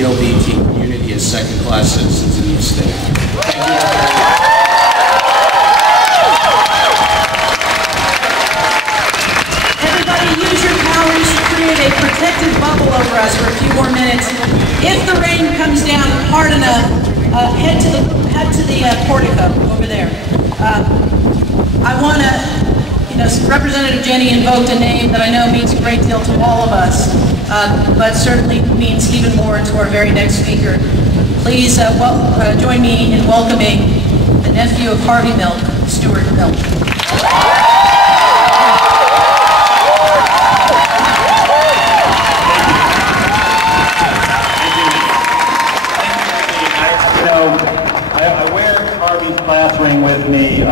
LGBT community as second-class citizens in the state. Thank you. Everybody use your powers to create a protective bubble over us for a few more minutes. If the rain comes down hard enough, head to the portico over there. I want to, Representative Jenny invoked a name that I know means a great deal to all of us, but certainly means even more to our very next speaker. Please join me in welcoming the nephew of Harvey Milk, Stuart Milk. I wear Harvey's class ring with me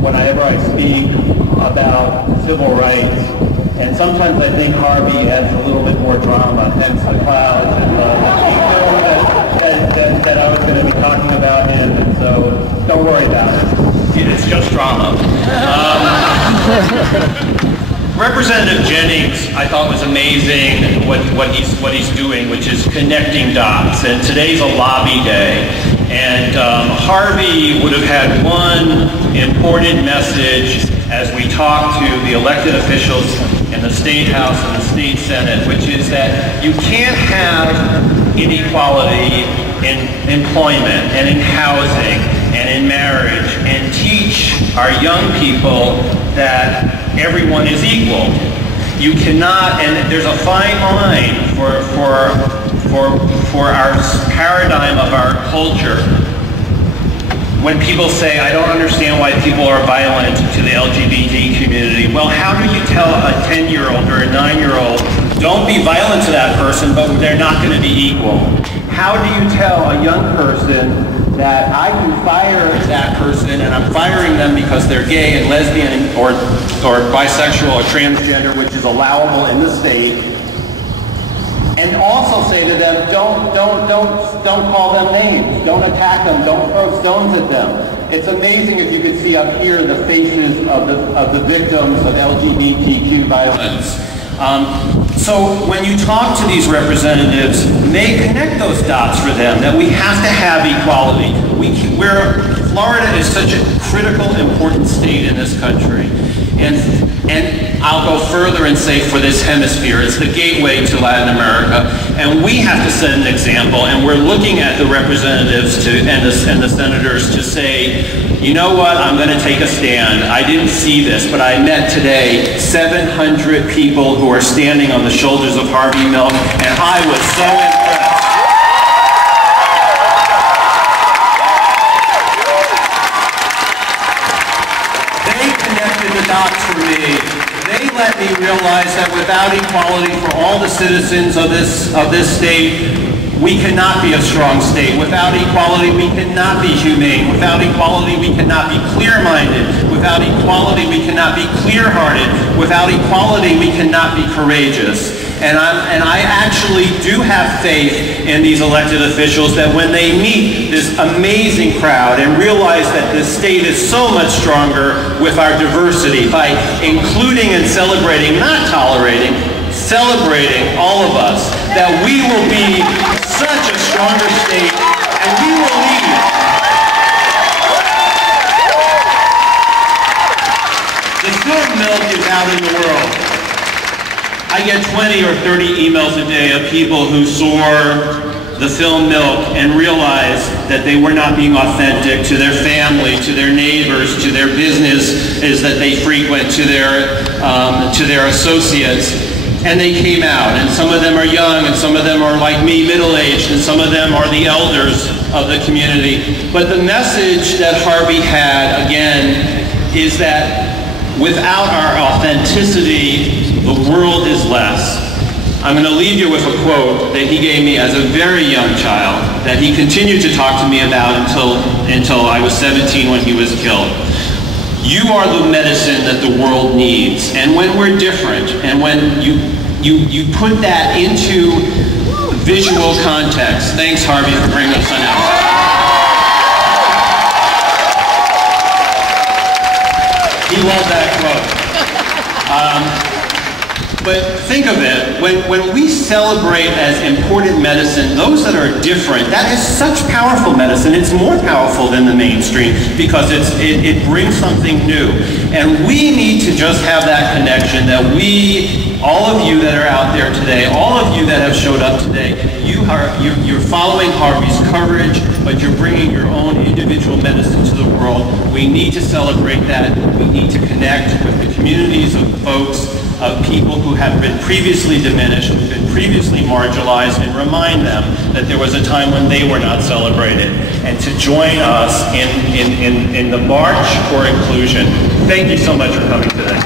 whenever I speak about civil rights, and sometimes I think Harvey adds a little bit more drama, hence the cloud, that I was going to be talking about him, and so don't worry about it. It's just drama. Representative Jennings, I thought, was amazing what he's doing, which is connecting dots. And today's a lobby day, and Harvey would have had one important message as we talk to the elected officials in the State House and the State Senate, which is that you can't have inequality in employment and in housing and in marriage and teach our young people that everyone is equal. You cannot, and there's a fine line for our paradigm of our culture. When people say, I don't understand why people are violent to the LGBT community, well, how do you tell a 10-year-old or a 9-year-old, don't be violent to that person, but they're not going to be equal? How do you tell a young person that I can fire that person and I'm firing them because they're gay and lesbian or bisexual or transgender, which is allowable in the state, and also say to them, don't call them names, don't attack them, don't throw stones at them. It's amazing if you could see up here the faces of the victims of LGBTQ violence. So when you talk to these representatives, they connect those dots for them, that we have to have equality. Florida is such a critical, important state in this country. And I'll go further and say for this hemisphere, it's the gateway to Latin America. And we have to set an example, and we're looking at the representatives and the senators to say, you know what, I'm going to take a stand. I didn't see this, but I met today 700 people who are standing on the shoulders of Harvey Milk, and I was so impressed. They connected the dots for me. They let me realize that without equality for all the citizens of this state, we cannot be a strong state. Without equality, we cannot be humane. Without equality, we cannot be clear-minded. Without equality, we cannot be clear-hearted. Without equality, we cannot be courageous. And I actually do have faith in these elected officials that when they meet this amazing crowd and realize that this state is so much stronger with our diversity by including and celebrating, not tolerating, celebrating all of us, that we will be such a stronger state, and we will lead. The film Milk is out in the world. I get 20 or 30 emails a day of people who saw the film Milk and realized that they were not being authentic to their family, to their neighbors, to their businesses that they frequent, to their associates. And they came out, and some of them are young, and some of them are like me, middle-aged, and some of them are the elders of the community. But the message that Harvey had, again, is that without our authenticity, the world is less. I'm going to leave you with a quote that he gave me as a very young child, that he continued to talk to me about until I was 17 when he was killed. You are the medicine that the world needs. And when we're different, and when you put that into visual context. Thanks, Harvey, for bringing us out. He loved that quote. But think of it, when we celebrate as important medicine, those that are different, that is such powerful medicine. It's more powerful than the mainstream because it brings something new. And we need to just have that connection that we, all of you that are out there today, all of you that have showed up today, you're following Harvey's courage, but you're bringing your own individual medicine to the world. We need to celebrate that. We need to connect with the communities of folks, of people who have been previously diminished, who've been previously marginalized, and remind them that there was a time when they were not celebrated, and to join us in the march for inclusion. Thank you so much for coming today.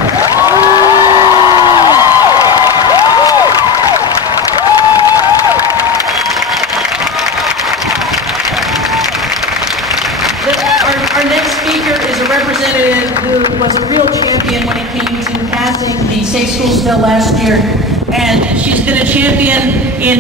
Our next speaker is a representative who was a real champion when it came to passing the Safe Schools Bill last year, and she's been a champion in